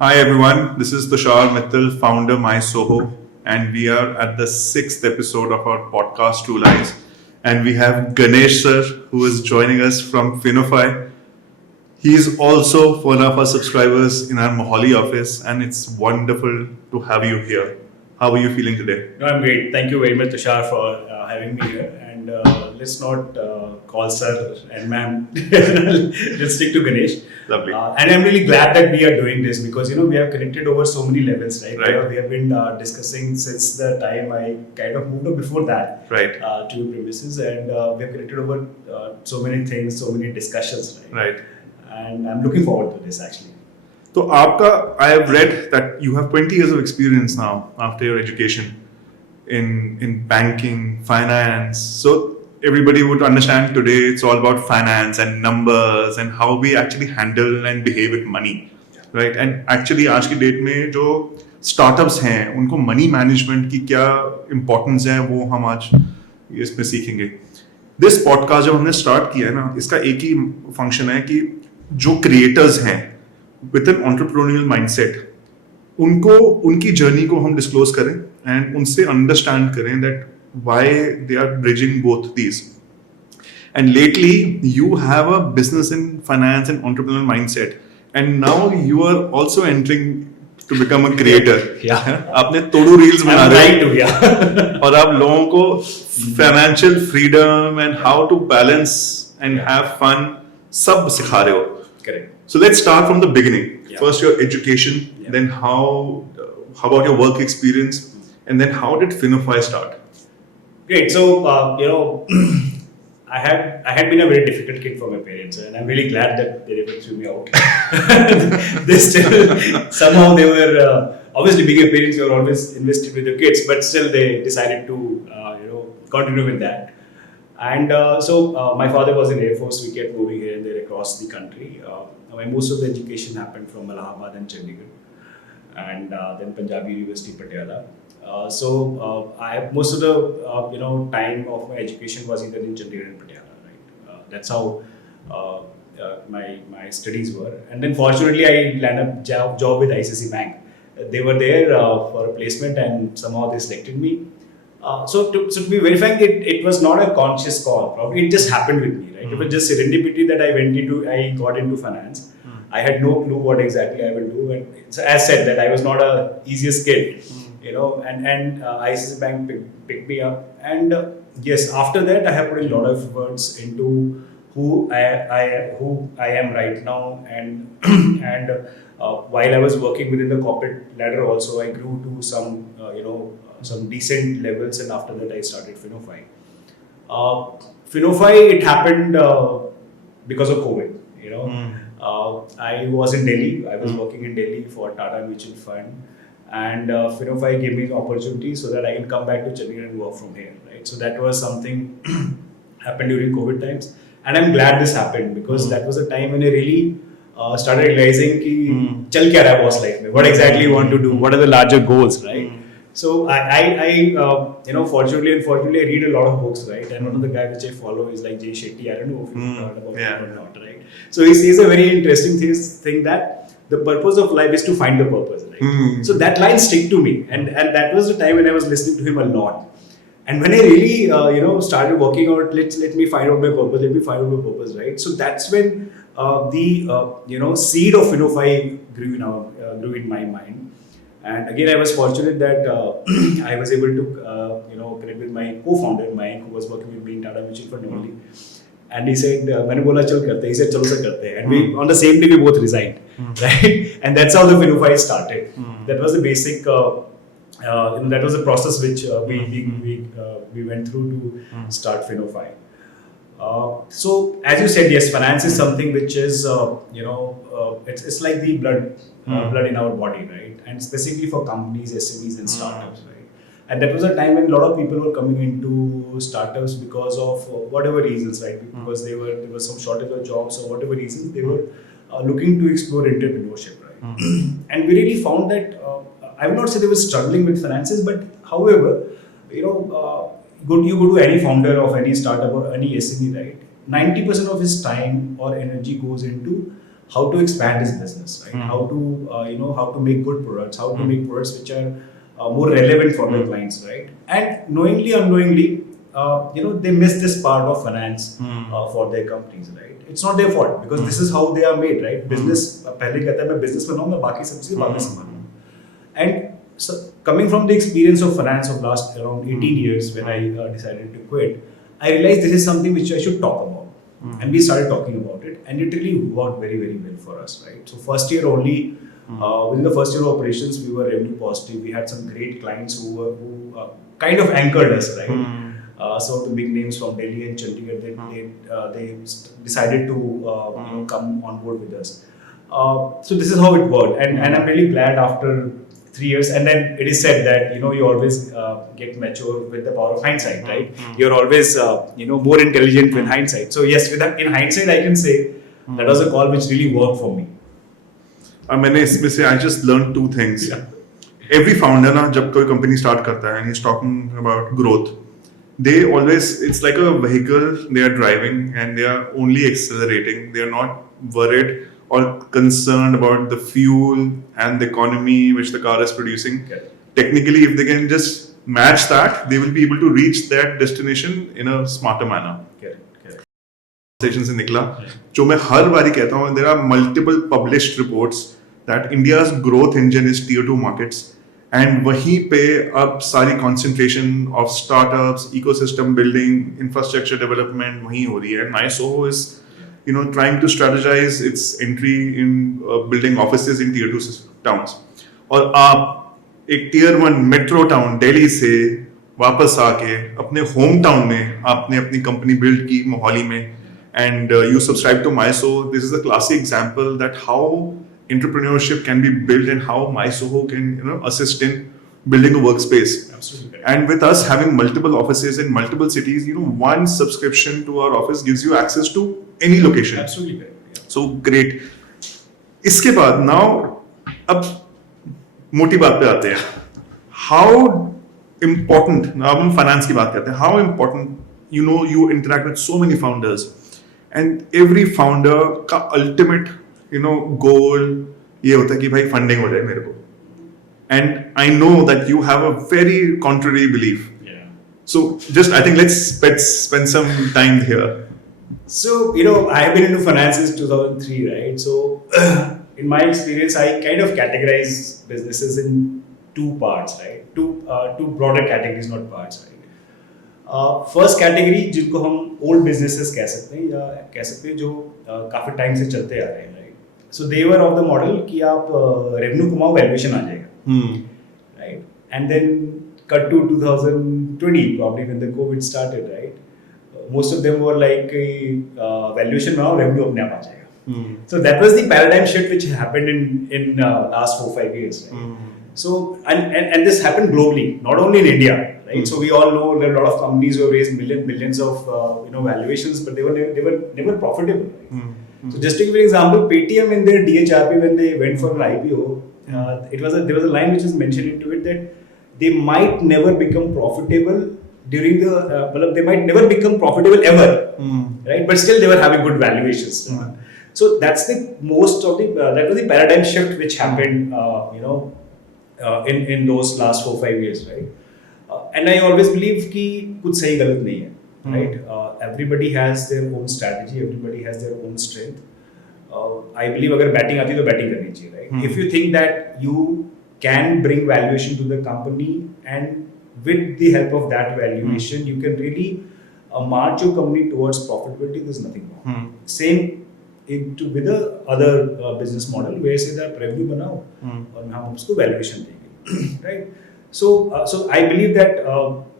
Hi everyone, this is Tushar Mittal, founder MySoho, and we are at the 6th episode of our podcast Two Lines. And we have Ganesh sir who is joining us from Finofii. He is also one of our subscribers in our Mohali office, and it's wonderful to have you here. How are you feeling today? No, I'm great. Thank you very much, Tushar, for having me here. And let's not call sir and ma'am. Let's stick to Ganesh. Lovely. And I'm really glad that we are doing this because we have connected over so many levels, right? Right. We have been discussing since the time I kind of moved up before that Right. To your premises, and we have connected over so many things, so many discussions, right? Right. And I'm looking forward to this actually. So, I have read that you have 20 years of experience now after your education in banking, finance. So, everybody would understand today it's all about finance and numbers and how we actually handle and behave with money, right? And actually, आज की date में जो startups हैं उनको money management की क्या importance है वो हम आज इसमें सीखेंगे. This podcast जब हमने start किया है ना, इसका एक ही function है कि जो creators हैं with an entrepreneurial mindset उनको उनकी जर्नी को हम डिस्क्लोज करें एंड उनसे अंडरस्टैंड करें that why they are bridging both these and lately you have a business in finance and entrepreneur mindset and now you are also entering to become a creator. आपने तोड़ू reels बना रहे हो और आप लोगों को financial freedom and how to balance and have fun सब सिखा रहे हो. Correct. So let's start from the beginning. Yeah. First, your education, Yeah. then how about your work experience, and then how did Finofii start? Great. So I had been a very difficult kid for my parents, and I'm really glad that they never threw me out. They still somehow they were obviously being a parents, you are always invested with your kids, but still they decided to continue with that. And so my father was in Air Force. We kept moving here and there across the country. Most of the education happened from Allahabad and Chandigarh, and then Punjab University, Patiala. Most of the time of my education was either in Chandigarh and Patiala. Right, that's how my studies were. And then fortunately, I landed a job with ICICI Bank. They were there for a placement, and somehow they selected me. So to be very frank, it was not a conscious call. Probably it just happened with me, right? It was just serendipity that I got into finance. I had no clue what exactly I will do, and so as said that I was not a easiest kid, and ICICI Bank picked me up, and yes, after that I have put a lot of efforts into who I am right now, and and while I was working within the corporate ladder, also I grew to some decent levels, and after that I started Finofii. Finofii, it happened because of COVID. I was in Delhi. I was working in Delhi for Tata Mutual Fund, and Finofii gave me the opportunity so that I can come back to Chandigarh and work from here. Right, so that was something happened during COVID times, and I'm glad this happened because that was a time when I really started realizing कि चल क्या रहा है boss life में, what exactly you want to do, what are the larger goals, right? So I fortunately, unfortunately, I read a lot of books, right? And one of the guys which I follow is like Jay Shetty. I don't know if you've heard about him or not, right? So he says a very interesting thing that the purpose of life is to find the purpose, right? So that line stick to me, and that was the time when I was listening to him a lot. And when I really started working out, let me find out my purpose, right? So that's when the seed of Finofii grew in my mind. And again, I was fortunate that I was able to connect with my co-founder, Mike, who was working with me in Tata Mutual Fund only. And he said, "मैंने बोला चल करते हैं." He said, "चलो से करते हैं." And we on the same day we both resigned, right? And that's how the Finofii started. That was the basic. That was the process which we went through to start Finofii. So as you said, yes, finance is something which is it's like the blood in our body, right? And specifically for companies, SMEs, and startups, right? And that was a time when a lot of people were coming into startups because of whatever reasons, right? Because there was some shortage of jobs or whatever reasons, they were looking to explore entrepreneurship, right? And we really found that I would not say they were struggling with finances, but however, you go to any founder of any startup or any SME, right? 90% of his time or energy goes into how to expand his business, right? How to how to make good products, how to make products which are more relevant for the clients, right? And knowingly, unknowingly, they miss this part of finance for their companies, right? It's not their fault because this is how they are made, right? Business, पहले कहता है मैं business बनाऊँ मैं बाकी सब चीजें बाद में संभालूँ. And so coming from the experience of finance of last around 18 years when I decided to quit, I realized this is something which I should talk about. And we started talking about it, and it really worked very, very well for us, right? So first year only, within the first year of operations, we were revenue positive. We had some great clients who kind of anchored us, right? Some of the big names from Delhi and Chandigarh, they decided to come on board with us. So this is how it worked, and I'm really glad after 3 years, and then it is said that you always get mature with the power of hindsight, right? You're always more intelligent with hindsight. So yes, in hindsight, I can say that was a call which really worked for me. I just learned two things. Yeah. Every founder ना जब कोई company start करता है and he's talking about growth, it's like a vehicle they are driving and they are only accelerating. They are not worried or concerned about the fuel and the economy which the car is producing. Okay. Technically, if they can just match that, they will be able to reach that destination in a smarter manner. Conversations से निकला जो मैं हर बारी कहता हूँ, there are multiple published reports that India's growth engine is tier 2 markets, and वहीं पे अब सारी concentration of startups, ecosystem building, infrastructure development वहीं हो रही है. MySoho is trying to strategize its entry in building offices in tier 2 towns. और आप एक tier 1 metro town दिल्ली से वापस आके अपने home town में आपने अपनी company build की मोहाली में, and you subscribe to MySoho. This is a classic example that how entrepreneurship can be built and how MySoho can assist in building a workspace. Absolutely. And with us having multiple offices in multiple cities, one subscription to our office gives you access to any location. Absolutely. Yeah. So great. इसके बाद now अब मोटी बात पे आते हैं. How important, now हम finance की बात करते हैं. How important, you interact with so many founders, and every founder का ultimate goal ये होता है कि भाई funding हो जाए मेरे को. And I know that you have a very contrary belief. Yeah. So I think let's spend some time here. So, I have been into finance since 2003, right? So, in my experience, I kind of categorize businesses in two parts, right? Two broader categories, not parts, right? First category, जिनको हम old businesses कह सकते हैं या कह सकते हैं जो काफी टाइम से चलते आ रहे हैं, right? So, they were of the model कि आप revenue कमाओ, valuation आ जाएगा. Right? And then cut to 2020, probably when the COVID started, right? Most of them were like valuation now, revenue अपने आप आ जाएगा. So that was the paradigm shift which happened in last 4-5 years. Right? So and this happened globally, not only in India. Right? So we all know there are a lot of companies who have raised millions of valuations, but they were never profitable. Right? So just to give you an example, Paytm in their DHRP when they went for an IPO, there was a line which is mentioned into it that they might never become profitable during they might never become profitable ever, right? But still they were having good valuations. So that's that was the paradigm shift which happened, in those last 4-5 years, right? And I always believe कि कुछ सही गलत नहीं है, right? Everybody has their own strategy, everybody has their own strength. I believe अगर batting आती है तो बैटिंग करनी चाहिए, right? If you think that you can bring valuation to the company and with the help of that valuation you can really march your company towards profitability, there's nothing wrong. Same with the other business model where say that revenue बनाओ और हम उसको valuation देंगे, right? So I believe that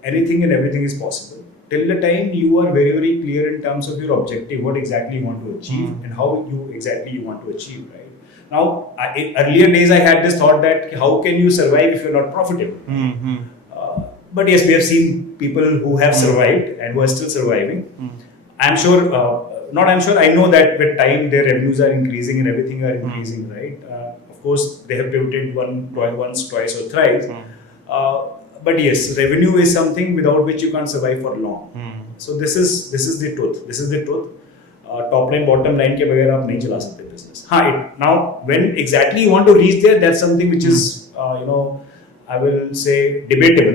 anything and everything is possible till the time you are very, very clear in terms of your objective, what exactly you want to achieve and how you want to achieve, right? Now, in earlier days, I had this thought that how can you survive if you're not profitable? But yes, we have seen people who have survived and who are still surviving. I know that with time their revenues are increasing and everything are increasing, right? Of course, they have pivoted once, twice, or thrice. But yes, revenue is something without which you can't survive for long. So this is the truth. Top line bottom line के बगैर आप नहीं चला सकते business. हाँ, now when exactly you want to reach there, that's something which is I will say debatable.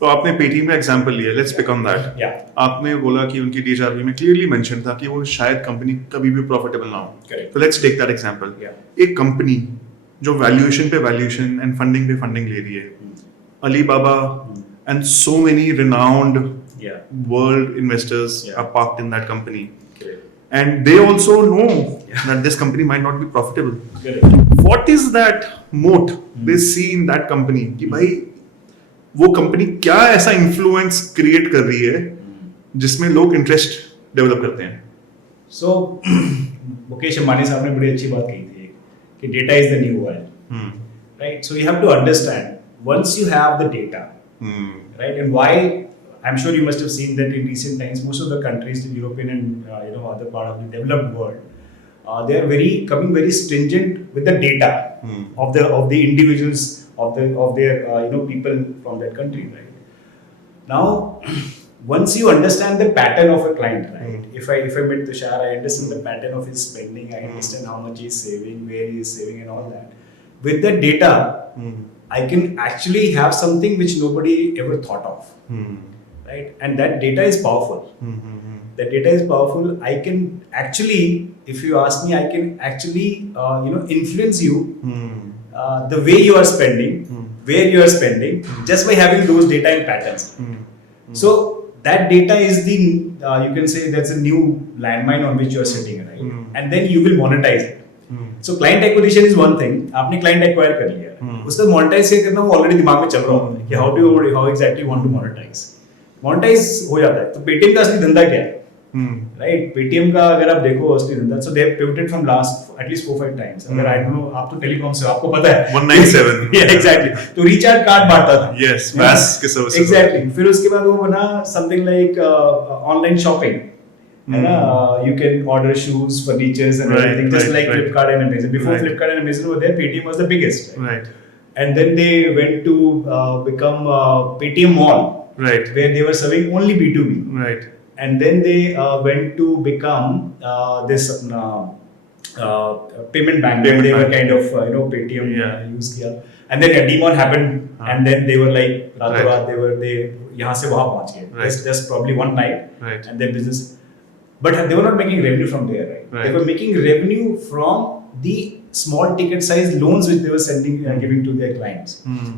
तो आपने Paytm का एग्जांपल लिया, लेट्स पिक ऑन दैट. आपने बोला कि उनकी डीएचआरवी में क्लियरली मेंशन था कि वो शायद कंपनी कभी भी प्रॉफिटेबल ना हो. तो लेट्स टेक दैट एग्जांपल. एक कंपनी जो वैल्यूएशन पे वैल्यूएशन एंड फंडिंग पे फंडिंग ले रही है, Alibaba and so many renowned world investors are parked in that company. And they also know that this company might not be profitable. What is that moat they see in that company? कि भाई वो company क्या ऐसा influence create कर रही है जिसमें लोग इंटरेस्ट डेवलप करते हैं. सो मुकेश अंबानी साहब ने बड़ी अच्छी बात कही थी कि data is the new oil, right? So you have to understand once you have the data, right? And why I'm sure you must have seen that in recent times most of the countries, the European and other part of the developed world, they are coming very stringent with the data of the individuals of their people from that country, right? Now once you understand the pattern of a client, right? If I meet Tushar, I understand the pattern of his spending, I understand how much he is saving, where he is saving and all that. With the data, I can actually have something which nobody ever thought of. Right? And that data is powerful. That data is powerful. I can actually, if you ask me, I can actually, influence you the way you are spending, where you are spending, just by having those data and patterns. So that data is the, you can say that's a new landmine on which you are sitting, right? And then you will monetize it. So client acquisition is one thing. आपने client acquire कर लिया, उसका monetize से करना वो already दिमाग में चल रहा होता है कि how exactly you want to monetize. Monetize हो जाता है. तो पेटीएम का असली धंधा क्या है, राइट? पेटीएम का अगर आप देखो असली धंधा, so they have pivoted from last at least 4-5 times. अगर आई डोंट नो, आप तो टेलीकॉम से, आपको पता है 197. या एग्जैक्टली. तो रिचार्ज कार्ड बांटता था. यस, वैस के सर्विसेज. एग्जैक्टली. फिर उसके बाद वो बना समथिंग लाइक ऑनलाइन शॉपिंग, है ना? You can order shoes, furnitures and everything just like Flipkart and Amazon. Before Flipkart and Amazon were there, Paytm was the biggest, right? And then they went to become Paytm Mall, right, where they were serving only B2B, right? And then they went to become this payment bank. They were kind of Paytm use किया. And then Demon happened, and then they were like रातों रात they यहाँ से वहाँ पहुँच गए. Just probably one night, right? And their business, but they were not making revenue from there, right? They were making revenue from the small ticket size loans which they were sending giving to their clients,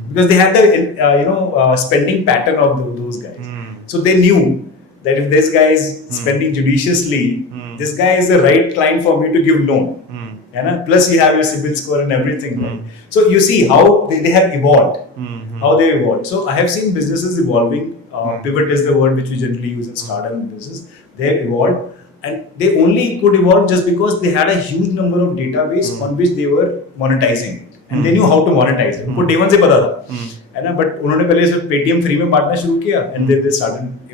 because they had the spending pattern of those guys. So they knew that if this guy is spending judiciously, this guy is the right client for me to give loan. Plus you have your CIBIL score and everything, right? So you see how they have evolved, how they evolved. So I have seen businesses evolving. Pivot is the word which we generally use in startup business. They have evolved. And they only could evolve just because they had a huge number of database on which they were monetizing, and they knew how to monetize it. उनको day one से पता था, है ना? But उन्होंने पहले सिर्फ Paytm free में बांटना शुरू किया, and then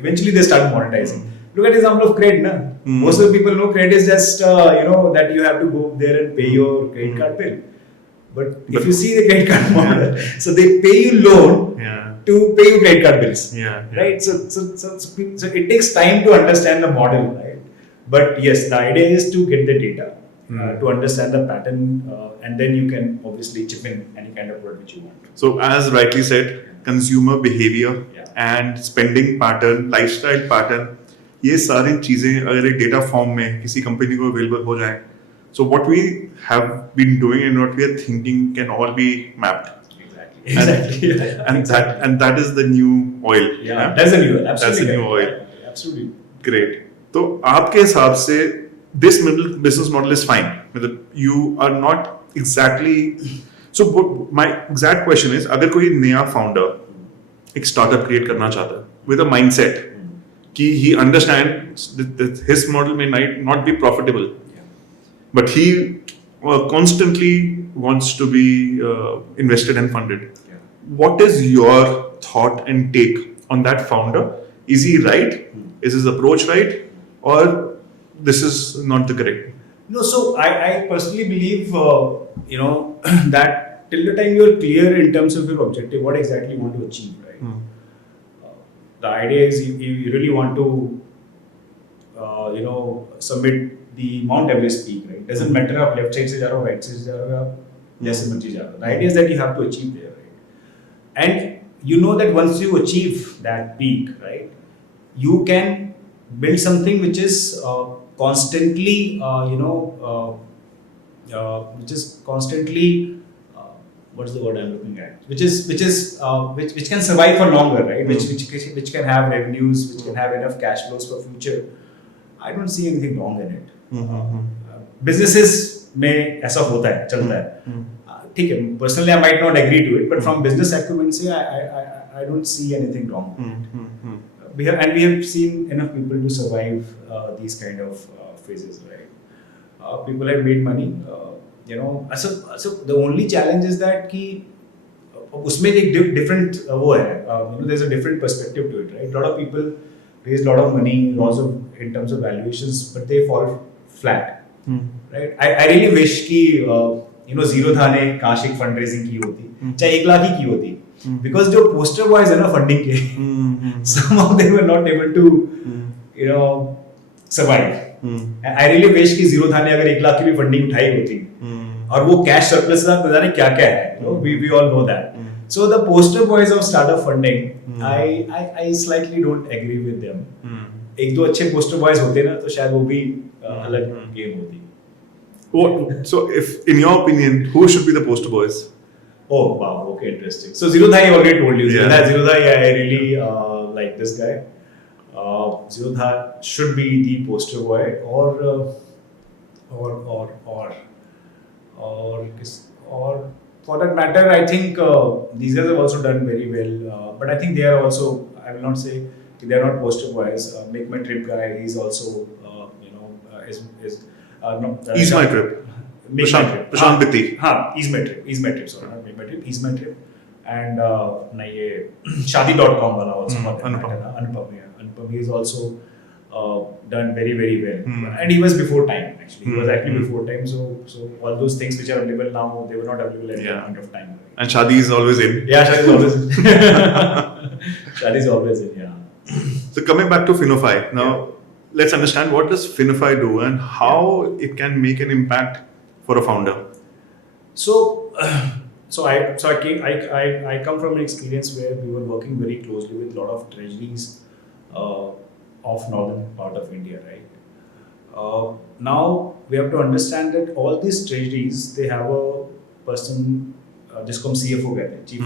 eventually they started monetizing. Look at the example of credit, na? Most of the people know credit is just that you have to go there and pay your credit card bill. But if you see the credit card model, so they pay you loan to pay your credit card bills, right? So it takes time to understand the model, right? But yes, the idea is to get the data, to understand the pattern, and then you can obviously chip in any kind of product which you want. So as rightly said, consumer behavior and spending pattern, lifestyle pattern, ये सारी चीजें अगर एक data form में किसी company को available हो जाए, so what we have been doing and what we are thinking can all be mapped. Exactly. And that is the new oil. That's the new oil. Absolutely. That's the new oil. Absolutely. Great. तो आपके हिसाब से this business model is fine. मतलब you are not exactly. So my exact question is, अगर कोई नया founder एक startup create करना चाहता है with a mindset कि he understands that his model may not be profitable, but he constantly wants to be invested and funded. What is your thought and take on that founder? Is he right? Is his approach right? Or this is not the correct? No, so I personally believe, that till the time you are clear in terms of your objective, what exactly you want to achieve, right? The idea is you really want to submit the Mount Everest peak, right? Doesn't matter आप left side से जा रहे हो, right side से जा रहे हो, आप जैसे मर्जी जा रहे हो. The idea is that you have to achieve there, right? And you know that once you achieve that peak, right, you can build something which is constantly, which is constantly. What's the word I'm looking at? Which can survive for longer, right? Which can have revenues, which can have enough cash flows for future. I don't see anything wrong in it. Businesses में ऐसा होता है, चलता है. ठीक है. Personally, I might not agree to it, but from business acumen से, I don't see anything wrong. We have seen enough people to survive these kind of phases, right? People have made money. So the only challenge is that कि उसमें एक different वो है, there's a different perspective to it, right? A lot of people raise a lot of money, lots of in terms of valuations, but they fall flat, right? I really wish कि Zero Dha ने काश एक fundraising की होती, चाहे 1 लाख ही की होती, because जो poster boys है ना funding के, somehow they were not able to survive. I really wish कि Zero Dha ने अगर 1 लाख की भी funding उठाई होती, और वो cash surplus था, तो जाने क्या क्या है, we all know that. So the poster boys of startup funding, I slightly don't agree with them. एक दो अच्छे poster boys होते ना, तो शायद वो भी अलग game होती. So, if in your opinion, who should be the poster boys? Oh wow, okay, interesting. So Zero Dha, I already told you. Yeah. Zero Dha, I really like this guy. Zero Dha should be the poster boy, or for that matter, I think these guys have also done very well. But I think they are also, I will not say they are not poster boys. Make My Trip guy, he's also Ease My Trip. Make My Trip. Prashant Bitti. Ease My Trip. Sorry, not Make My Trip. Ease My Trip. And ये Shaadi.com वाला also. Anupam. He is also done very very well. And he was before time actually. He was actually before time. So all those things which are available now, they were not available at that point of time. Right? And Shaadi is always in. Yeah, Shaadi is always in. Shaadi is always in. Yeah. So coming back to Finofii now. Let's understand what does Finofii do and how it can make an impact for a founder. So I come from an experience where we were working very closely with a lot of treasuries of northern part of India, right? Now we have to understand that all these treasuries, they have a person, जिसको हम CFO कहते हैं, Chief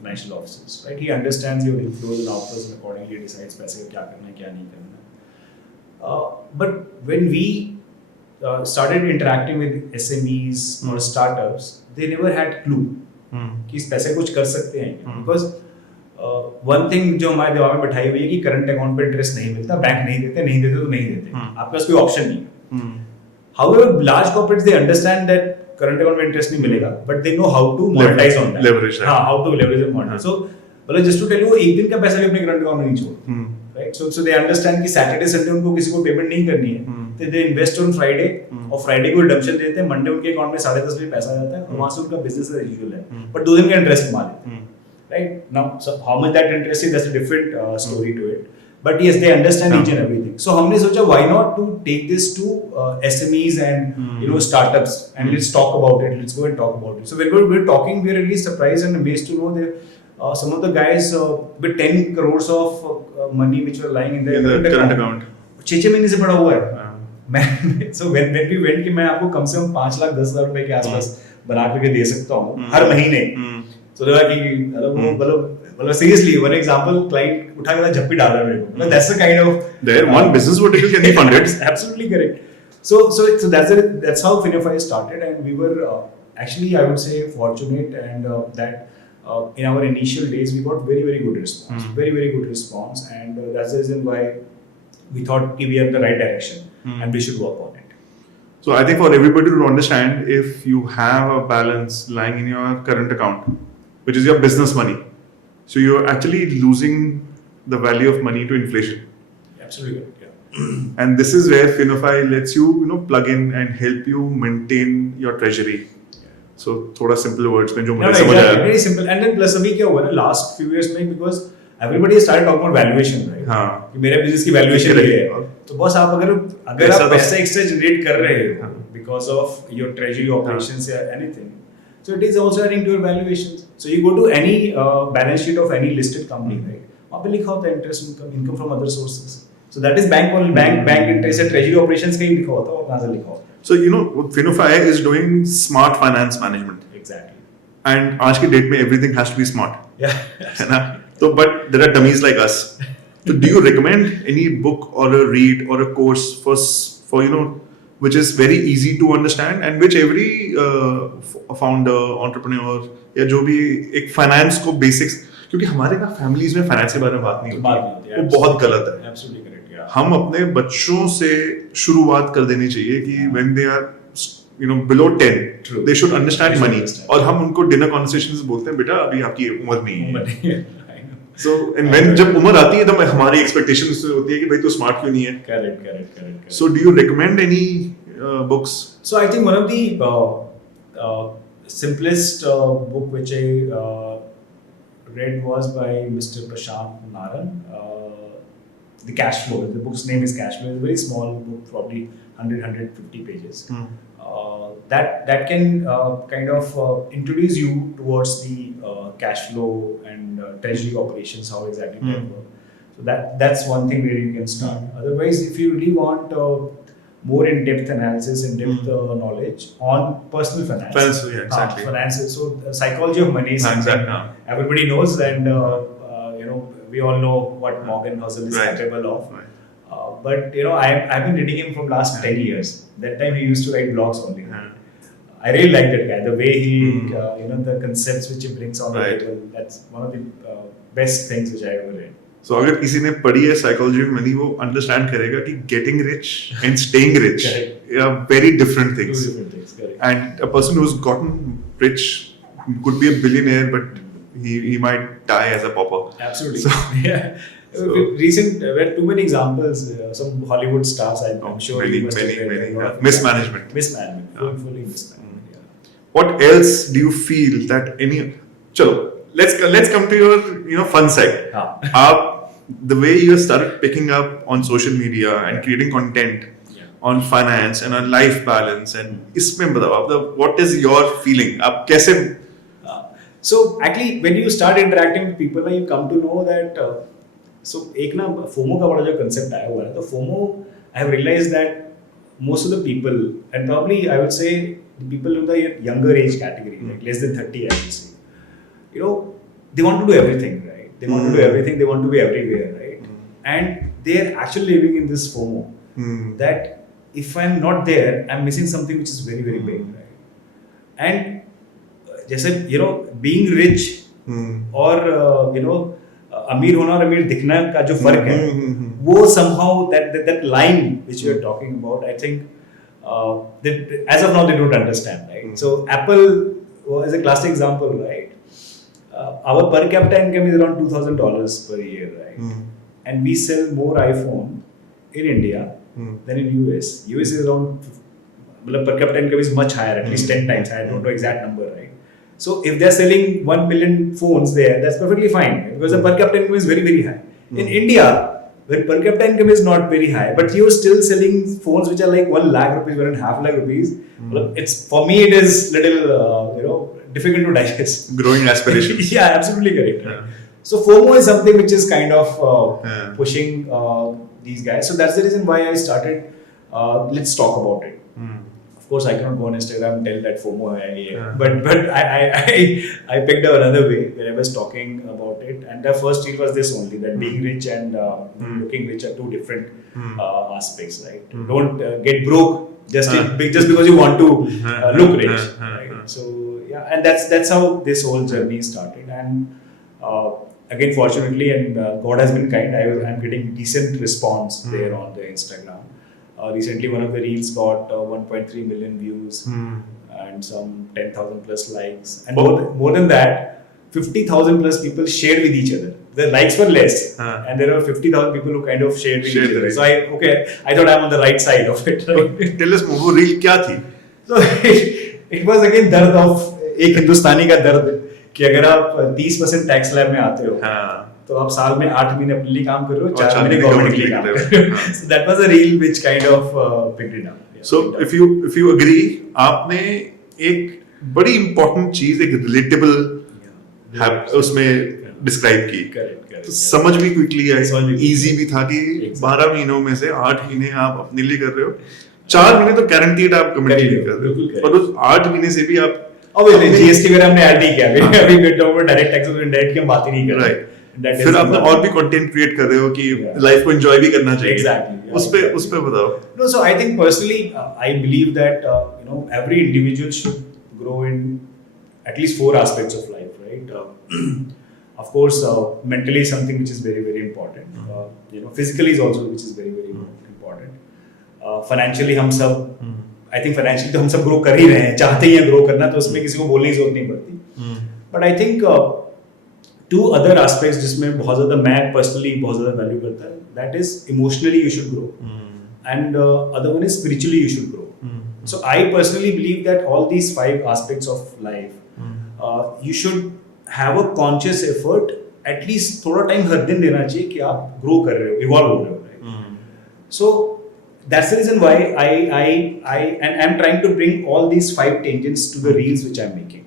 Financial Officers, right? He understands your inflows and outflows and accordingly decides पैसे क्या करना है, क्या नहीं करना. But when we started interacting with SMEs or startups, they never had clue कि इस पैसे कुछ कर सकते हैं. Because one thing जो हमारे दिमाग में बैठाई हुई है कि करंट अकाउंट पे इंटरेस्ट नहीं मिलता, बैंक नहीं देते तो नहीं देते, आपके पास कोई ऑप्शन नहीं है. However, large corporates, they understand that current account में इंटरेस्ट नहीं मिलेगा, but they know how to monetize on that. Leverage that. how to leverage and monetize. So मतलब just to tell you, एक दिन का पैसा भी अपने करंट अकाउंट में नहीं छोड़. Right? So they understand कि Saturday Sunday उनको किसी को पेमेंट नहीं करनी है, तो they invest on Friday और Friday को रिडम्पशन देते हैं, Monday उनके अकाउंट में 10:30 बजे पैसा आ जाता है और वहाँ से उनका बिजनेस एज यूजुअल है, but 2 दिन का इंटरेस्ट कमा लेते हैं. Right? Now, so how much that interest is, that's a different story to it. But yes, they understand each and everything. So हमने सोचा why not to take this to SMEs and startups and let's talk about it. Let's go and talk about it. So when we're talking, we're really surprised and amazed to know that some of the guys with 10 crores of money which were lying in their current account 6 महीने से पड़ा हुआ है. So when we went कि मैं आपको कम से कम 5,10,000 रुपए के आसपास बना करके दे सकता हूँ हर महीने. So they were कि मतलब seriously, one example, client उठा के झप्पी डाल रहा है मेरे को. That's the kind of there one business vertical can be funded. Absolutely correct. So that's how Finofii started, and we were actually, I would say, fortunate, and that in our initial days we got very good response, very good response, and that's the reason why we thought we are in the right direction and we should work on it. So I think for everybody to understand, if you have a balance lying in your current account, which is your business money, so you're actually losing the value of money to inflation. Absolutely correct. And this is where Finofii lets you, plug in and help you maintain your treasury. So, थोड़ा simple words में जो मुझे समझ आया. Very simple. And then plus अभी क्या हुआ ना last few years में, because everybody started talking about valuation, right? हाँ. कि मेरे business की valuation ये है. तो बॉस आप अगर पैसा आप तो- पैसा एक्स्ट्रा जनरेट कर रहे हो हाँ। because of your treasury operations or anything, so it is also adding to your valuations. So you go to any balance sheet of any listed company, right? वहाँ पे लिखा होता है interest income from other sources. So that is bank interest, treasury operations कहीं लिखा होता है और कहाँ से लिखा होता है. So you know, Finofii is doing smart finance management. Exactly. And आज की डेट में everything has to be smart. Yeah. है ना? So but there are dummies like us. So do you recommend any book or a read or a course for you know, which is very easy to understand and which every founder, entrepreneur या जो भी एक finance को basics, क्योंकि हमारे ना families में finance के बारे में बात नहीं होती, वो बहुत गलत है. Absolutely correct. Yeah. हम अपने बच्चों से शुरुआत कर देनी चाहिए कि when they are you know below 10, True. they should understand They should money. understand. और हम उनको dinner conversations बोलते हैं बेटा अभी आपकी उम्र नहीं है. I know. So and when जब उम्र आती है तब हमारी expectation उससे होती है कि भाई तू smart क्यों नहीं है. Correct. So do you recommend any books? So I think one of the simplest book which I read was by Mr. Prashant Naran. The Cash Flow. The book's name is Cash Flow. It's a very small book, probably 150 pages. That can kind of introduce you towards the cash flow and treasury operations, how exactly they work. So that's one thing where you can start. Otherwise, if you really want more in-depth analysis, in-depth knowledge on personal finance. Finance, yeah, exactly. Finances. So psychology of money is something everybody knows, and you know, we all know what Morgan Housel is capable of. Right. But you know, I've been reading him from last 10 years. That time he used to write blogs only. I really like that guy. The way he, you know, the concepts which he brings on the table. That's one of the best things which I ever read. So अगर किसी ने पढ़ी है psychology of money, वो understand करेगा कि getting rich and staying rich are very different things. Two different things. Correct. And a person who's gotten rich could be a billionaire, but he might die as a pauper. Absolutely. So, there were too many examples. Some Hollywood stars, I'm sure you must have read. Many. Mismanagement. Fully mismanagement. Yeah. What else do you feel that any? Chalo, let's come to your fun side. The way you started picking up on social media and creating content on finance and on life balance and इसमें बताओ आप what is your feeling? आप कैसे? So actually, when you start interacting with people, you come to know that. So एक ना FOMO का बड़ा जो concept आया हुआ है, तो FOMO, I have realized that most of the people, and probably I would say the people in the younger age category, like less than 30, I would say, you know, they want to do everything, right? They want to do everything. They want to be everywhere, right? And they are actually living in this FOMO that if I'm not there, I'm missing something which is very, very big, right? And जैसे you know, being rich और you know, अमीर होना और अमीर दिखना का जो फर्क है, वो somehow that line which you are talking about, I think as of now they don't understand, right? So Apple is a classic example, right? Our per capita income is around $2,000 per year, right? And we sell more iPhone in India than in US. US is around, per capita income is much higher, at least 10 times. I don't know exact number, right? So if they're selling 1 million phones there, that's perfectly fine, right? Because the per capita income is very, very high. In India, where per capita income is not very high, but you're still selling phones which are like 1 lakh rupees, 1.5 lakh rupees. It's, for me, it is little, you know, difficult to digest. Growing aspirations. Yeah, absolutely correct. Right? So FOMO is something which is kind of pushing these guys. So that's the reason why I started. Let's talk about it. Of course, I cannot go on Instagram and tell that FOMO hai, but I picked up another way where I was talking about it. And the first reel was this only, that being rich and looking rich are two different aspects, right? Don't get broke just because you want to look rich, right? So yeah, and that's how this whole journey started. And again, fortunately, and God has been kind, I'm getting decent response there on the Instagram. Recently, one of the reels got 1.3 million views and some 10,000 plus likes. And more than that, 50,000 plus people shared with each other. The likes were less, and there were 50,000 people who kind of shared with each other. So I thought I'm on the right side of it. Right? Tell us more. वो reel क्या थी? So it was again दर्द of एक हिंदुस्तानी का दर्द कि अगर आप 30% टैक्स स्लैब में आते हो तो आप साल में 8 महीने अपने लिए काम कर रहे हो, और 4 4 महीने महीने गवर्नमेंट के लिए government काम के कर लिए, रहे हो. So that was a reel which kind of picked it up. Yeah, So picked up. if you agree, आपने एक बड़ी important चीज, एक relatable उसमें डिस्क्राइब की. Correct. तो समझ भी क्विकली आई, समझ भी इजी भी था कि Exactly. 12 महीनों में से 8 महीने आप अपने लिए कर रहे हो, 4 महीने तो गारंटीड आप कमिट कर ही नहीं रहे हो, कर रहे बिल्कुल हो, कर पर उस 8 महीने से भी आप Obviously, GST वगैरह हमने ऐड नहीं किया. अभी डायरेक्ट टैक्सेस और इनडायरेक्ट की हम बात ही नहीं कर रहे. राइट. That is फिर आपने another- और भी कंटेंट क्रिएट कर रहे हो कि Yeah. लाइफ को एंजॉय भी करना चाहिए. Exactly, yeah, उस पे exactly. बताओ. No, so I think personally, I believe that every individual should grow in at least 4 aspects of life, right? Of course, mentally something which is very very important. Physically is also which is very very important. Financially, हम सब I think financially तो हम सब grow कर ही रहे हैं, चाहते ही हैं ग्रो करना, तो उसमें किसी को बोलने की जरूरत नहीं पड़ती. But I think 2 other aspects जिसमें बहुत ज़्यादा मैं personally बहुत ज़्यादा वैल्यू करता है, that is emotionally you should grow, and other one is spiritually you should grow. So I personally believe that all these 5 aspects of life, you should have a conscious effort, at least थोड़ा time हर दिन देना चाहिए कि आप grow कर रहे हो, evolve हो रहे हो, right? So that's the reason why I'm trying to bring all these 5 tangents to the reels which I'm making,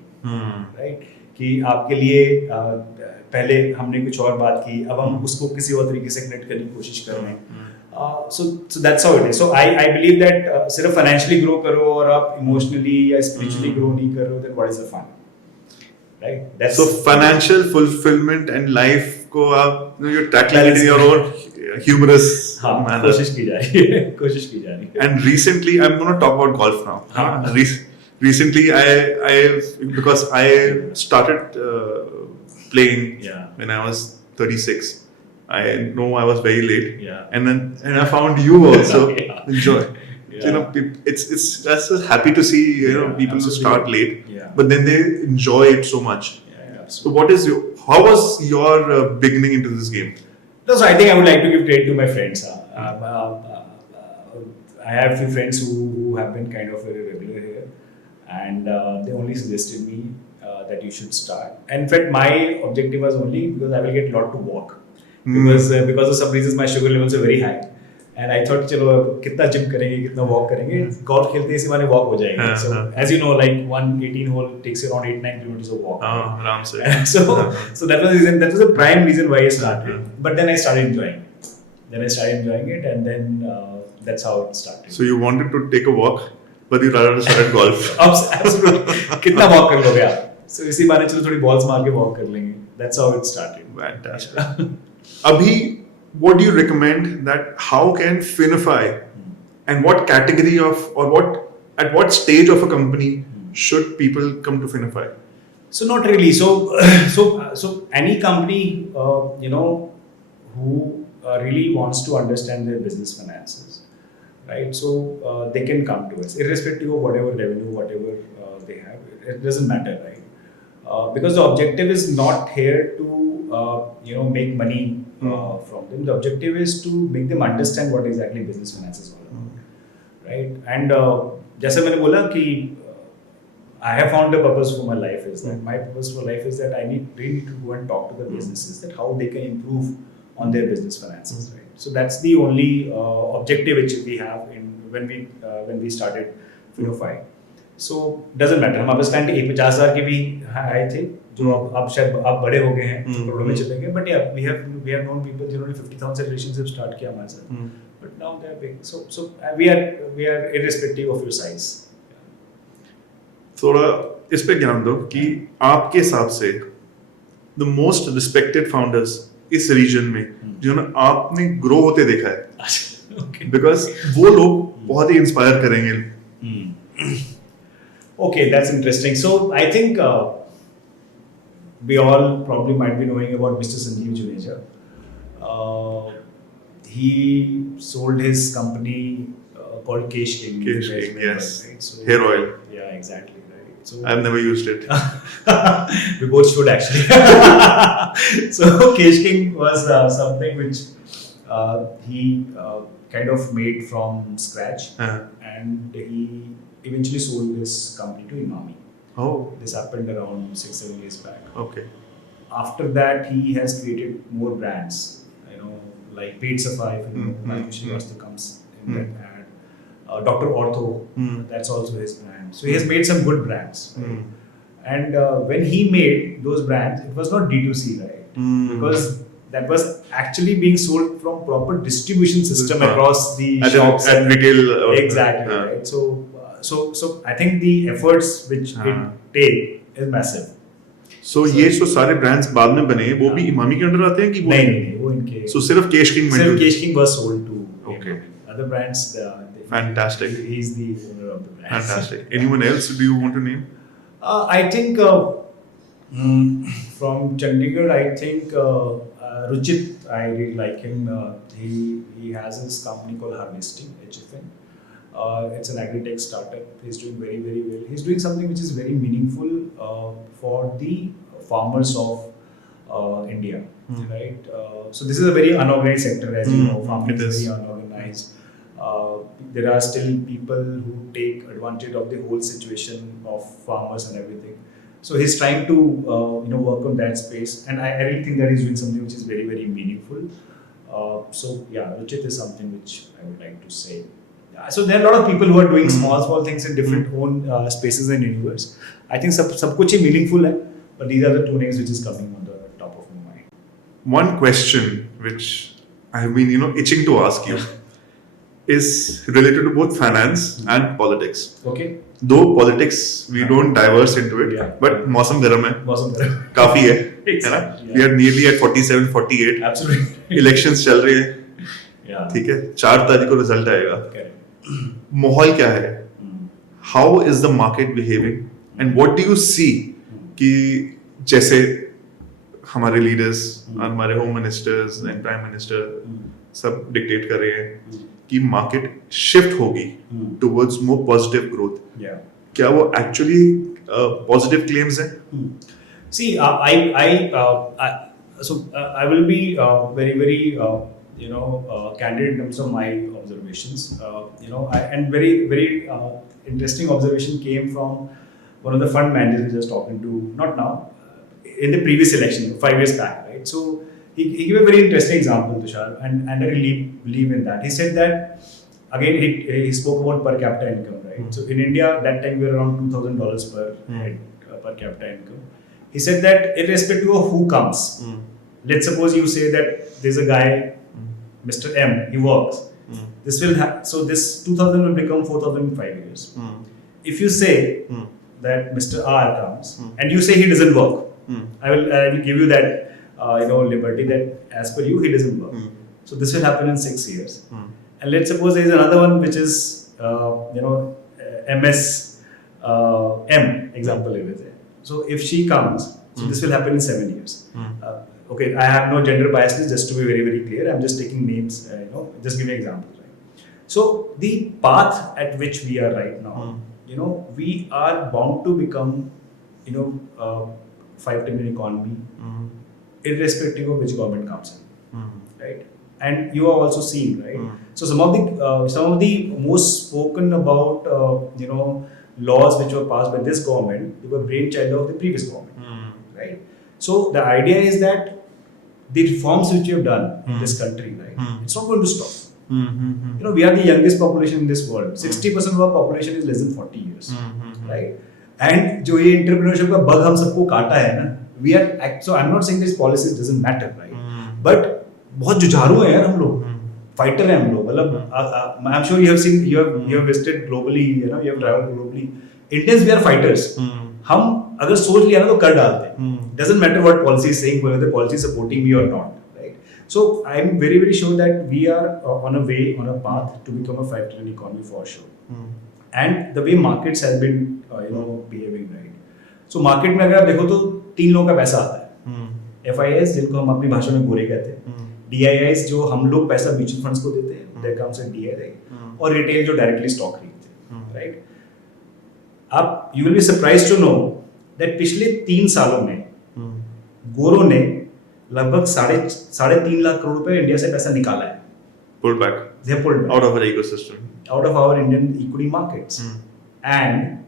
right? कि आपके लिए पहले हमने कुछ और बात की, अब हम उसको किसी और तरीके से कनेक्ट करने की कोशिश कर रहे हैं. So that's how it is. So I believe that सिर्फ फाइनेंशियली ग्रो करो और आप इमोशनली या स्पिरिचुअली ग्रो नहीं कर रहे हो, then what is the fun, right? That's So financial fulfillment and life को आप you're tackling it in your own humorous manner. कोशिश की जा रही है, कोशिश की जा रही है. And recently, I'm going to talk about golf now. हाँ. Recently, because I started playing Yeah. when I was 36. I know I was very late. Yeah. And I found you also. Yeah. Enjoy. Yeah. It's that's just happy to see people who absolutely. start late, Yeah. but then they enjoy it so much. Yeah, So how was your beginning into this game? No, so I think I would like to give credit to my friends. I have a few friends who have been kind of very regular here, and they only suggested me that you should start. And in fact, my objective was only because I will get a lot to walk. Because of some reasons my sugar levels are very high. And I thought, चलो कितना gym करेंगे, कितना walk करेंगे, golf खेलते इसी माने walk हो जाएगा. So as you know, like 118 hole takes around 8-9 kilometers of walk. आराम से. So that was the reason. That was the prime reason why I started. But then I started enjoying it. And then that's how it started. So you wanted to take a walk, but you rather started golf. Absolutely. कितना walk कर लोगे आप? So इसी बारे चलो थोड़ी balls मार के वॉक कर लेंगे. That's how it started. Fantastic. Abhi, what do you recommend that how can Finofii and what category at what stage of a company should people come to Finofii? So not really. So any company who really wants to understand their business finances, right? So they can come to us irrespective of whatever revenue, whatever they have. It doesn't matter, right? Because the objective is not here to make money from them. The objective is to make them understand what exactly business finance is all about, right? And जैसे मैंने बोला कि I have found a purpose for my life is that my purpose for life is that I really need to go and talk to the businesses that how they can improve on their business finances, right? So that's the only objective which we have when we started Finofii. So doesn't matter. हमारे पास client 50,000 के भी आए थे जो अब शायद आप बड़े हो गए हैं करोड़ों में चले गए, but yeah, we have known people जिन्होंने 50,000 से relationship start किया हमारे साथ, but now they are big. So we are irrespective of your size. थोड़ा इस पे ज्ञान दो कि आपके हिसाब से the most respected founders इस रीजन में जिन्होंने आपने ग्रो होते देखा है, बिकॉज वो लोग बहुत ही इंस्पायर करेंगे. Okay, that's interesting. So I think we all probably might be knowing about Mr. Sanjeev Juneja. He sold his company called Kesh King. Kesh King, yes. Right? So, hair oil. Yeah, exactly. Right. So I've never used it. We both should actually. So Kesh King was something which he kind of made from scratch, and he eventually sold this company to Imami. Oh. This happened around 6-7 years back. Okay. after that, he has created more brands, like Paid Safari, Srivastava comes in that ad. Dr. Ortho, that's also his brand. So he has made some good brands. Right? And when he made those brands, it was not D2C, right? Because that was actually being sold from proper distribution system across the shops at retail. Exactly, right? So I think the efforts which it take is massive. So ये जो सारे brands बाद में बने वो भी इमामी के under आते हैं कि वो नहीं वो इनके so सिर्फ Kesh King में सिर्फ Kesh King was sold to okay other brands. Fantastic. He's the owner of the brand. Fantastic. Anyone else do you want to name? I think from Chandigarh, I think Ruchit, I really like him. He has his company called Harvesting, HFN. It's an agri-tech startup. He's doing very, very well. He's doing something which is very meaningful for the farmers of India, right? So this is a very unorganized sector, as you know. Farming is very unorganized. There are still people who take advantage of the whole situation of farmers and everything. So he's trying to work on that space, and I really think that he's doing something which is very, very meaningful. So yeah, Ruchit is something which I would like to say. So there are a lot of people who are doing small things in different own spaces and universe. I think सब कुछ ही meaningful है, but these are the two names which is coming on the top of my mind. One question which I have been itching to ask you is related to both finance and politics. Okay. Though politics we don't diverse into it, but मौसम गर्म है, काफी है, है ना? We are nearly at 47, 48. Absolutely. Elections चल रहे हैं, ठीक है? 4 तारीख को रिजल्ट आएगा. माहौल क्या है? How is the market behaving? And what do you see कि जैसे हमारे leaders, हमारे home ministers and prime minister सब dictate कर रहे हैं कि market shift होगी towards more positive growth. क्या वो actually positive claims हैं? See, I will be very, very candid in terms of my observations. And very, very interesting observation came from one of the fund managers I was talking to, not now, in the previous election, 5 years back, right? So he gave a very interesting example, Tushar, and I really believe in that. He said that, again, he spoke about per capita income, right? So in India, that time we were around $2,000 per capita income. He said that irrespective of who comes, let's suppose you say that there's a guy, Mr. M, he works. This will so this 2,000 will become 4,000 in 5 years. If you say that Mr. R comes and you say he doesn't work, I will give you that liberty that as per you he doesn't work. So this will happen in 6 years. And let's suppose there is another one which is MSM example. So if she comes, so this will happen in 7 years. Okay, I have no gender biases, just to be very, very clear. I'm just taking names, just giving examples. Right? So the path at which we are right now, we are bound to become, 5 trillion economy, irrespective of which government comes in, right? And you are also seeing, right? So some of the most spoken about, laws which were passed by this government, they were brainchild of the previous government, right? So the idea is that the reforms which we have done in this country, right, it's not going to stop. We are the youngest population in this world. 60% of our population is less than 40 years, right? And जो ये entrepreneurship का bug हम सबको काटा है ना, we are so I'm not saying this policies doesn't matter, right? But बहुत जुझारू हैं यार हम लोग, fighter हैं हम लोग. मतलब I'm sure you have seen, you have visited globally, you have traveled globally. Indians, we are fighters. हम अगर सोच लिया ना तो कर डालते हैं. Doesn't matter what policy is saying, whether the policy is supporting me or not, right? So I am very, very sure that we are on a path to become a 5 trillion economy for sure. And the way markets have been, behaving, right? So market में अगर आप देखो तो 3 लोगों का पैसा आता है. FIS जिनको हम अपनी भाषा में गोरे कहते हैं, DIIs जो हम लोग पैसा म्यूचुअल फंड्स को देते हैं, that comes in DII, और रिटेल जो डायरेक्टली स्टॉक खरीदते हैं, right? अब you will be surprised to know that पिछले 3 सालों में गोरों ने लगभग 3.5 लाख करोड़ रुपए इंडिया से पैसा निकाला है. Pulled back. They have pulled back out of our ecosystem, out of our Indian equity markets, and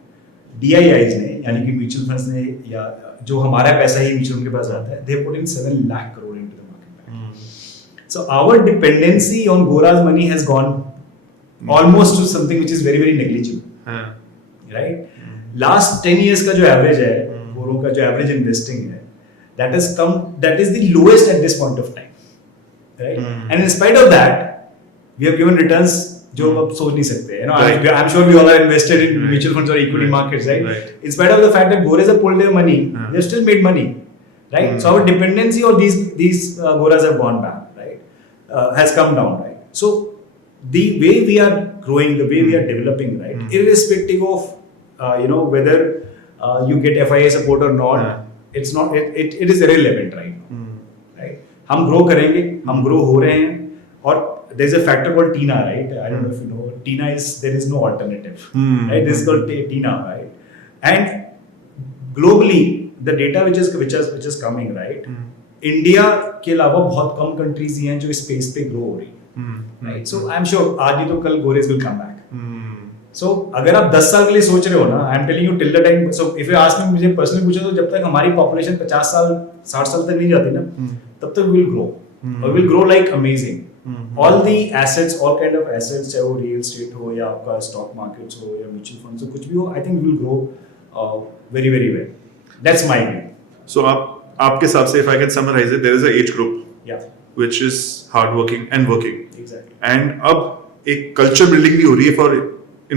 DIIs ने यानी कि म्यूचुअल फंड्स ने या जो हमारा पैसा ही म्यूचुअल के पास आता है, they put in 7 lakh crore into the market. So our dependency on Gora's money has gone almost to something which is very very negligible, right? Last 10 years का जो average है, गोरों का जो average investing है, that is the lowest at this point of time, right? And in spite of that, we have given returns जो आप सोच नहीं सकते, you know. I'm sure we all are invested in mutual funds or equity markets, right? In spite of the fact that Goras have pulled their money, they've still made money, right? So our dependency on these Goras have gone down, right? Has come down, right? So the way we are growing, the way we are developing, right? Irrespective of you know whether you get FIA support or not, it's not. It is irrelevant right now, right? हम grow करेंगे, हम grow हो रहे हैं, और there's a factor called TINA, right? I don't know if you know. TINA is there is no alternative, right? This is called TINA, right? And globally, the data which is coming, right? India के अलावा बहुत कम countries ही हैं जो इस space पे grow हो रही हैं, right? So I'm sure आज नहीं तो कल Goras will come back. So अगर आप 10 साल के लिए सोच रहे हो ना, I'm telling you till the time. So if you ask me, मुझे personally पूछो तो जब तक हमारी population 50 साल 60 साल तक नहीं जाती ना, तब तक we will grow. Or we will grow like amazing. All the assets, all kind of assets, चाहे वो real estate हो या आपका stock markets हो या mutual funds हो, कुछ भी हो, I think we will grow very very well. That's my view. So आपके हिसाब से, if I can summarize it, there is a age group, yeah, which is hardworking and working. Exactly. And अब एक culture building भी हो रही है for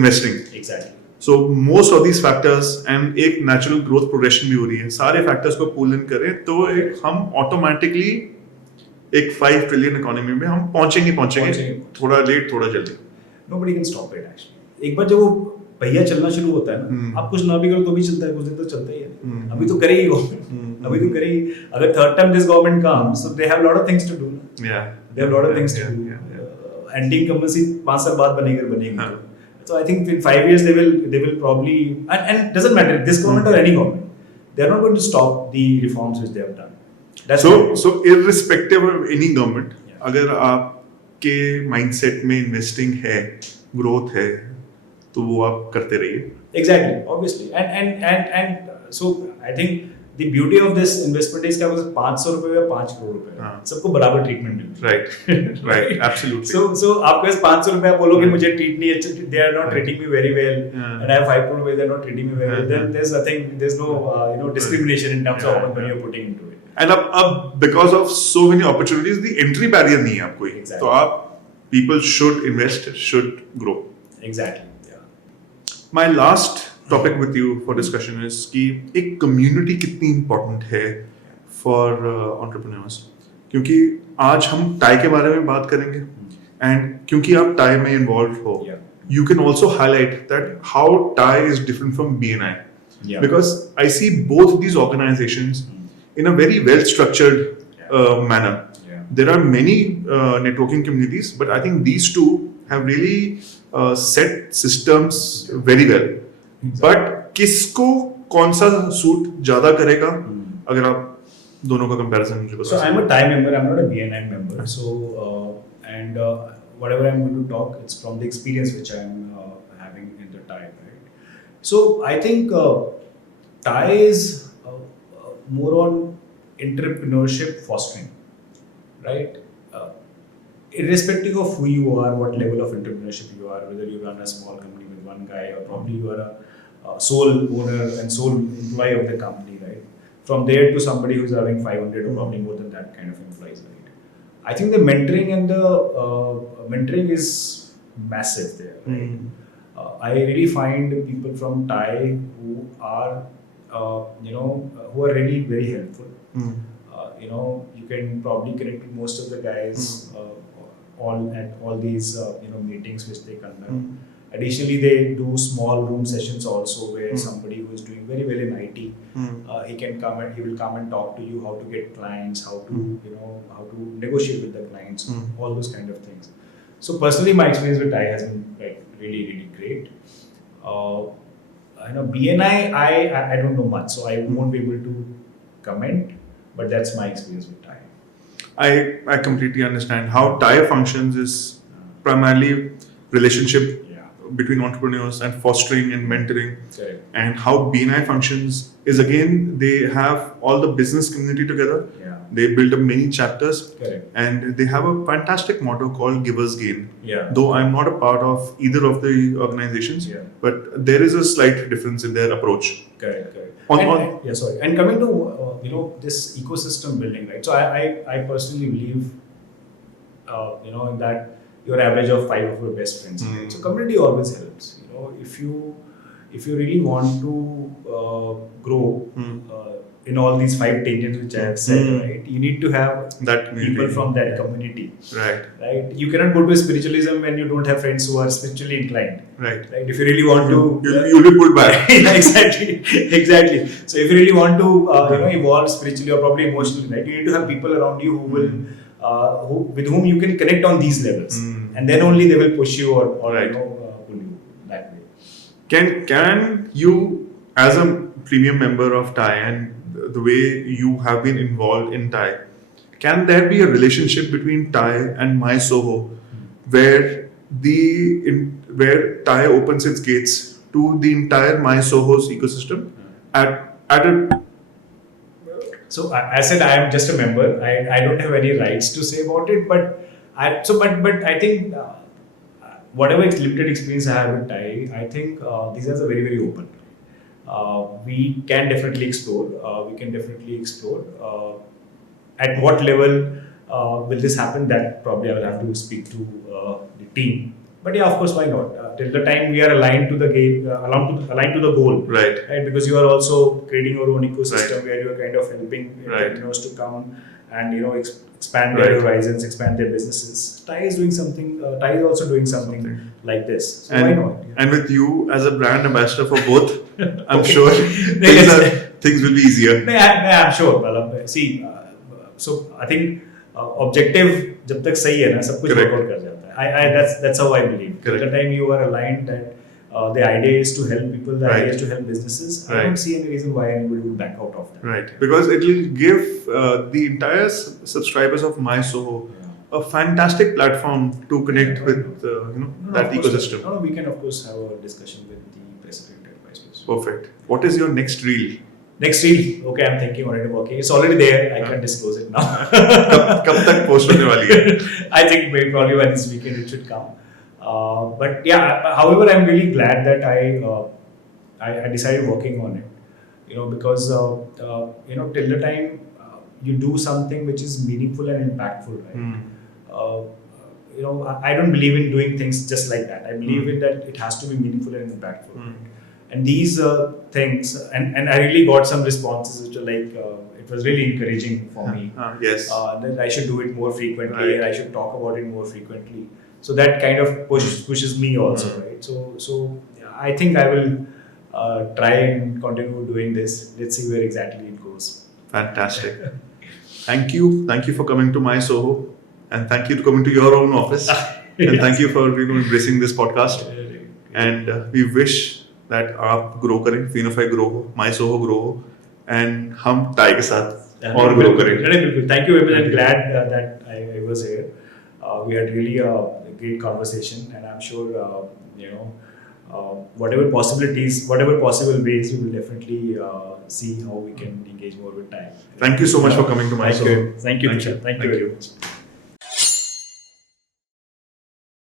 investing. Exactly. So most of these factors and एक natural growth progression भी हो रही है. सारे factors को pull in करें तो एक हम automatically एक 5 ट्रिलियन इकोनॉमी में हम पहुंचेंगे थोड़ा लेट थोड़ा जल्दी. Nobody can stop it actually. एक बार जब वो पहिया चलना शुरू होता है ना, आप कुछ ना भी करो तो भी चलता है, कुछ दिन तो चलता ही है. अभी तो करेगी गवर्नमेंट, अभी तो करेगी. अगर third time this government comes, so they have lot of things to do. Yeah. They have lot of things to do. Anti-incumbency 5 साल बाद बनेगी. So I think in 5 years they will probably, and doesn't matter this government or any government, they are not going to stop the reforms which they have done. So irrespective of any government, अगर आपके mindset में investing है, growth है, तो वो आप करते रहिए. Exactly, obviously, and so I think the beauty of this investment is कि 500 रुपए या 5 करोड़ रुपए, सबको बराबर ट्रीटमेंट मिलती है. Right, absolutely. So आपके पास 500 रुपए, आप बोलोगे मुझे ट्रीट नहीं अच्छा, they are not treating me very well, and I have 5 crore रुपए, they are not treating me very well. Then there's no discrimination in terms of how much money you're putting into it. And अब because of so many opportunities, the entry barrier नहीं है आपको. Exactly. तो आप people should invest, should grow. Exactly. Yeah. My last topic with you for discussion is कि एक community कितनी important है for entrepreneurs. क्योंकि आज हम TIE के बारे में बात करेंगे, and क्योंकि आप TIE में involved हो, you can also highlight that how TIE is different from BNI. Because I see both these organizations in a very well structured manner. There are many networking communities, but I think these two have really set systems very well. But किसको कौन सा suit ज्यादा करेगा, अगर आप दोनों का comparison मुझे बता. So I'm a TIE member, I'm not a BNI member. So and whatever I'm going to talk, it's from the experience which I'm having in the TIE, right? So I think TIE is more on entrepreneurship fostering, right? Irrespective of who you are, what level of entrepreneurship you are, whether you run a small company with one guy or probably you are a sole owner and sole employee of the company, right? From there to somebody who's having 500 or probably more than that kind of employees, right? I think the mentoring and the mentoring is massive there, right? I really find people from TIE who are who are really very helpful. You can probably connect with most of the guys at all these meetings which they conduct. Additionally, they do small room sessions also where somebody who is doing very well in IT, he will come and talk to you how to get clients, how to negotiate with the clients, all those kind of things. So personally, my experience with TIE has been like really really great. BNI, I don't know much, so I won't be able to comment, but that's my experience with TIE. I completely understand how TIE functions is primarily relationship between entrepreneurs and fostering and mentoring. Correct. And how BNI functions is, again, they have all the business community together. Yeah. They build up many chapters. Correct. And they have a fantastic motto called Givers Gain. Yeah. Though I'm not a part of either of the organizations, Yeah. but there is a slight difference in their approach. Correct. On- And coming to this ecosystem building, right? So I personally believe in that your average of 5 of your best friends. Right? So community always helps. If you really want to grow in all these 5 tangents which I have said, right? You need to have that community. people from that community. Right. Right. You cannot go to spiritualism when you don't have friends who are spiritually inclined. Right. Right. If you really want to, you'll be pulled back. exactly. So if you really want to, evolve spiritually or probably emotionally, right, you need to have people around you who will, with whom you can connect on these levels, and then only they will push you or Right. pull you that way. Can you, as a premium member of TIE and the way you have been involved in TIE, can there be a relationship between TIE and My Soho, where where TIE opens its gates to the entire My Soho's ecosystem at a So I said I am just a member. I don't have any rights to say about it, but I think whatever limited experience I have with TIE, I think these are very, very open. We can definitely explore. At what level will this happen? That probably I will have to speak to the team. But yeah, of course, why not? Till the time we are aligned to the game, aligned to the goal, right? Because you are also creating your own ecosystem Right. where you are kind of helping Right. entrepreneurs to come and expand their Right. horizons, expand their businesses. TIE is doing something. TIE is also doing something like this. So why not? And with you as a brand ambassador for both, I'm sure Yes. things will be easier. I'm sure. Well, see, so I think objective जब तक सही है ना सब कुछ Correct. work out कर जाता है. That's how I believe. Till Correct. the time you are aligned that the idea is to help people, the Right. idea is to help businesses. I Right. don't see any reason why anybody would back out of that. Right, because it will give the entire subscribers of My Soho a fantastic platform to connect Yeah, with No, that of course, ecosystem. No, we can of course have a discussion with the president and vice president. Perfect. What is your next reel? Next reel, okay, I'm thinking already working. It's already there. I can't disclose it now. कब तक post होने वाली है? I think maybe probably by this weekend it should come. But yeah, however, I'm really glad that I decided working on it. Because till the time you do something which is meaningful and impactful, right? I don't believe in doing things just like that. I believe in that it has to be meaningful and impactful. Right? And these things, and I really got some responses which were like, it was really encouraging for me. Yes. That I should do it more frequently, Right. and I should talk about it more frequently. So that kind of pushes me also, right? So yeah, I think I will try and continue doing this. Let's see where exactly it goes. Fantastic. Thank you for coming to My Soho, and thank you for coming to your own office, and thank you for embracing this podcast. And we wish that आप grow करें, Finofii grow हो, My Soho grow हो, and हम TIE के साथ और grow करें. Thank you very much. I'm glad that I was here. We had really a great conversation, and I'm sure whatever possibilities, whatever possible ways, we will definitely see how we can engage more with TIE. Thank you so much for coming to My Soho. Thank you. Thank you very much.